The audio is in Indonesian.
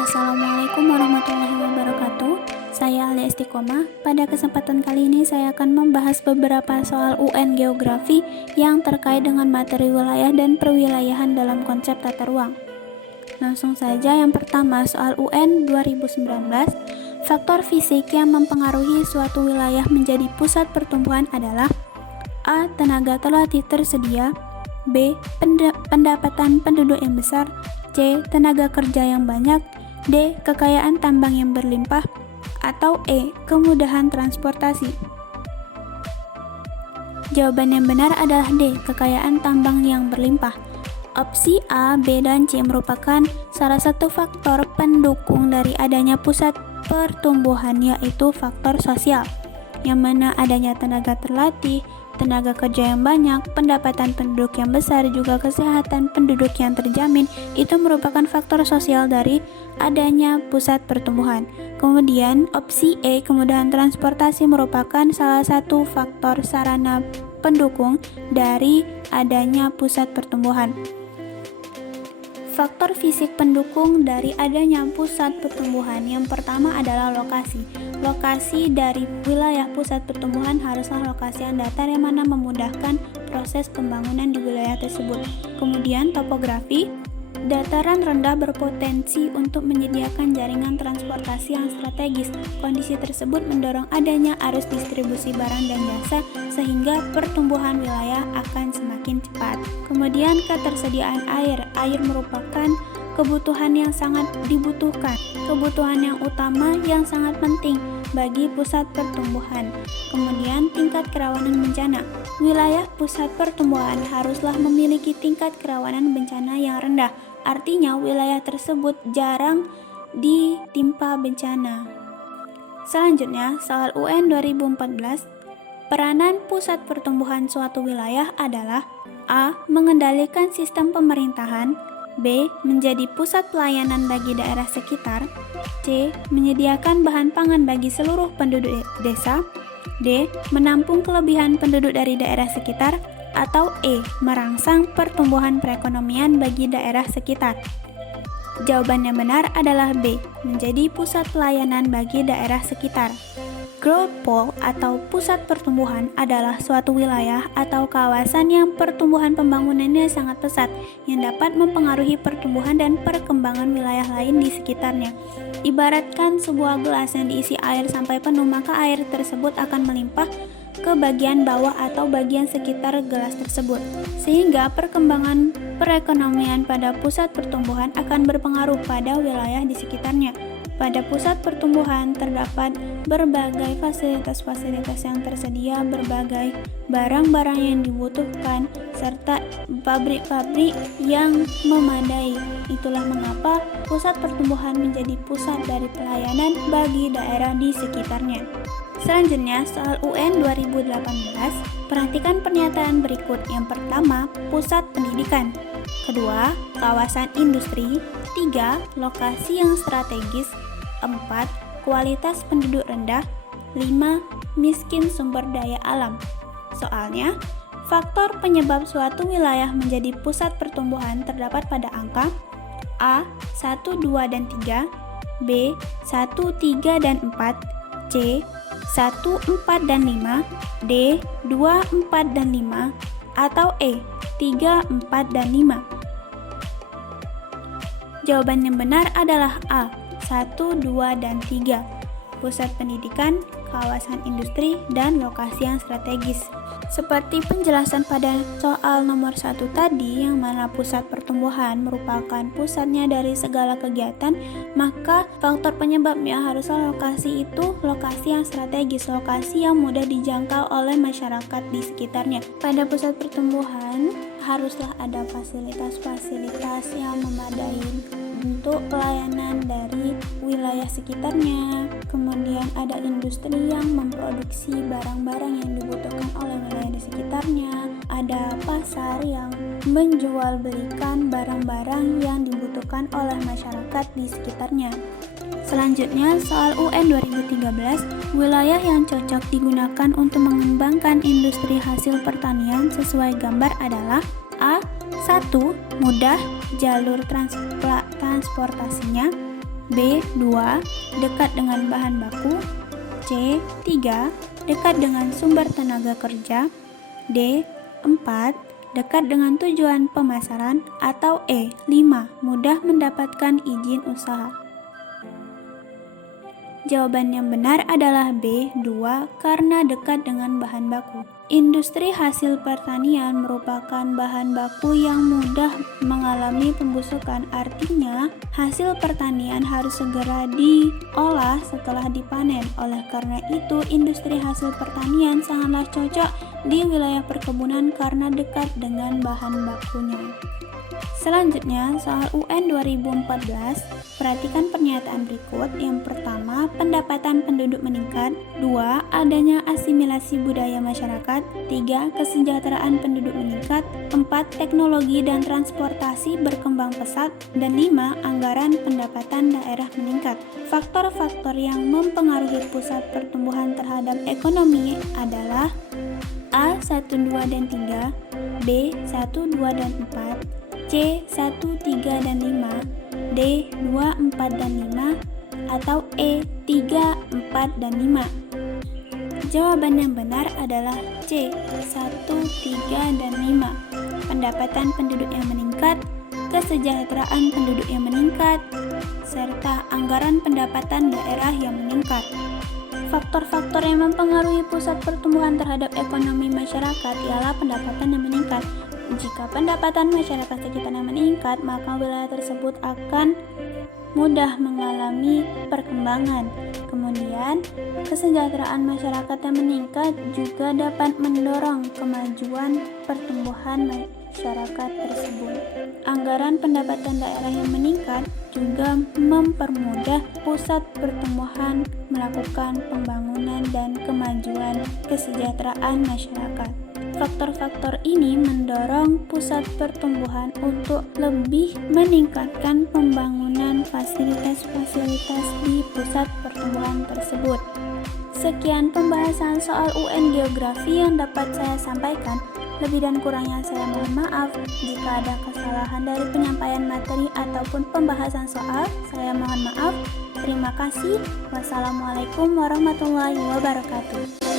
Assalamualaikum warahmatullahi wabarakatuh. Saya Alia Istiqomah. Pada kesempatan kali ini saya akan membahas beberapa soal UN Geografi yang terkait dengan materi wilayah dan perwilayahan dalam konsep tata ruang. Langsung saja, yang pertama soal UN 2019. Faktor fisik yang mempengaruhi suatu wilayah menjadi pusat pertumbuhan adalah A. Tenaga terlatih tersedia, B. Pendapatan penduduk yang besar, C. Tenaga kerja yang banyak, D. Kekayaan tambang yang berlimpah, atau E. Kemudahan transportasi. Jawaban yang benar adalah D. Kekayaan tambang yang berlimpah. Opsi A, B, dan C merupakan salah satu faktor pendukung dari adanya pusat pertumbuhan, yaitu faktor sosial, yang mana adanya tenaga terlatih, tenaga kerja yang banyak, pendapatan penduduk yang besar, juga kesehatan penduduk yang terjamin, itu merupakan faktor sosial dari adanya pusat pertumbuhan. Kemudian opsi E, kemudahan transportasi, merupakan salah satu faktor sarana pendukung dari adanya pusat pertumbuhan. Faktor fisik pendukung dari adanya pusat pertumbuhan yang pertama adalah lokasi. Lokasi dari wilayah pusat pertumbuhan haruslah lokasi yang datar yang mana memudahkan proses pembangunan di wilayah tersebut. Kemudian topografi, dataran rendah berpotensi untuk menyediakan jaringan transportasi yang strategis. Kondisi tersebut mendorong adanya arus distribusi barang dan jasa sehingga pertumbuhan wilayah akan semakin cepat. Kemudian ketersediaan air. Air merupakan kebutuhan yang sangat dibutuhkan, kebutuhan yang utama yang sangat penting bagi pusat pertumbuhan. Kemudian tingkat kerawanan bencana. Wilayah pusat pertumbuhan haruslah memiliki tingkat kerawanan bencana yang rendah. Artinya wilayah tersebut jarang ditimpa bencana. Selanjutnya, soal UN 2014. Peranan pusat pertumbuhan suatu wilayah adalah A. Mengendalikan sistem pemerintahan, B. Menjadi pusat pelayanan bagi daerah sekitar, C. Menyediakan bahan pangan bagi seluruh penduduk desa, D. Menampung kelebihan penduduk dari daerah sekitar, atau E. Merangsang pertumbuhan perekonomian bagi daerah sekitar. Jawaban yang benar adalah B. Menjadi pusat pelayanan bagi daerah sekitar. Growth pole atau pusat pertumbuhan adalah suatu wilayah atau kawasan yang pertumbuhan pembangunannya sangat pesat, yang dapat mempengaruhi pertumbuhan dan perkembangan wilayah lain di sekitarnya. Ibaratkan sebuah gelas yang diisi air sampai penuh, maka air tersebut akan melimpah ke bagian bawah atau bagian sekitar gelas tersebut, sehingga perkembangan perekonomian pada pusat pertumbuhan akan berpengaruh pada wilayah di sekitarnya. Pada pusat pertumbuhan terdapat berbagai fasilitas-fasilitas yang tersedia, berbagai barang-barang yang dibutuhkan, serta pabrik-pabrik yang memadai. Itulah mengapa pusat pertumbuhan menjadi pusat dari pelayanan bagi daerah di sekitarnya. Selanjutnya, soal UN 2018, perhatikan pernyataan berikut. Yang pertama, pusat pendidikan. Kedua, kawasan industri. 3, lokasi yang strategis. 4, kualitas penduduk rendah. 5, miskin sumber daya alam. Soalnya, faktor penyebab suatu wilayah menjadi pusat pertumbuhan terdapat pada angka A. 1, 2, dan 3, B. 1, 3, dan 4, C. 1, 4, dan 5, D. 2, 4, dan 5, atau E. 3, 4, dan 5. Jawaban yang benar adalah A. 1, 2, dan 3. Pusat pendidikan, kawasan industri, dan lokasi yang strategis. Seperti penjelasan pada soal nomor 1 tadi, yang mana pusat pertumbuhan merupakan pusatnya dari segala kegiatan, maka faktor penyebabnya haruslah lokasi itu lokasi yang strategis, lokasi yang mudah dijangkau oleh masyarakat di sekitarnya. Pada pusat pertumbuhan haruslah ada fasilitas-fasilitas yang memadai untuk pelayanan dari wilayah sekitarnya. Kemudian ada industri yang memproduksi barang-barang yang dibutuhkan oleh wilayah di sekitarnya. Ada pasar yang menjual belikan barang-barang yang dibutuhkan oleh masyarakat di sekitarnya. Selanjutnya, soal UN 2013, wilayah yang cocok digunakan untuk mengembangkan industri hasil pertanian sesuai gambar adalah A. 1. Mudah jalur transportasinya. B. 2. Dekat dengan bahan baku. C. 3. Dekat dengan sumber tenaga kerja. D. 4. Dekat dengan tujuan pemasaran. Atau E. 5. Mudah mendapatkan izin usaha. Jawaban yang benar adalah B. 2. Karena dekat dengan bahan baku. Industri hasil pertanian merupakan bahan baku yang mudah mengalami pembusukan. Artinya, hasil pertanian harus segera diolah setelah dipanen. Oleh karena itu, industri hasil pertanian sangatlah cocok di wilayah perkebunan karena dekat dengan bahan bakunya. Selanjutnya, soal UN 2014, perhatikan pernyataan berikut. Yang pertama, pendapatan penduduk meningkat. 2. Adanya asimilasi budaya masyarakat. 3. Kesejahteraan penduduk meningkat. 4. Teknologi dan transportasi berkembang pesat. Dan 5. Anggaran pendapatan daerah meningkat. Faktor-faktor yang mempengaruhi pusat pertumbuhan terhadap ekonomi adalah A. 1, 2, dan 3, B. 1, 2, dan 4, C. 1, 3, dan 5, D. 2, 4, dan 5, atau E. 3, 4, dan 5. Jawaban yang benar adalah C. 1, 3, dan 5. Pendapatan penduduk yang meningkat, kesejahteraan penduduk yang meningkat, serta anggaran pendapatan daerah yang meningkat. Faktor-faktor yang mempengaruhi pusat pertumbuhan terhadap ekonomi masyarakat ialah pendapatan yang meningkat. Jika pendapatan masyarakat sekitarnya meningkat, maka wilayah tersebut akan mudah mengalami perkembangan. Kemudian, kesejahteraan masyarakat yang meningkat juga dapat mendorong kemajuan pertumbuhan masyarakat tersebut. Anggaran pendapatan daerah yang meningkat juga mempermudah pusat pertumbuhan melakukan pembangunan dan kemajuan kesejahteraan masyarakat. Faktor-faktor ini mendorong pusat pertumbuhan untuk lebih meningkatkan pembangunan fasilitas-fasilitas di pusat pertumbuhan tersebut. Sekian pembahasan soal UN Geografi yang dapat saya sampaikan. Lebih dan kurangnya saya mohon maaf. Jika ada kesalahan dari penyampaian materi ataupun pembahasan soal, saya mohon maaf. Terima kasih. Wassalamualaikum warahmatullahi wabarakatuh.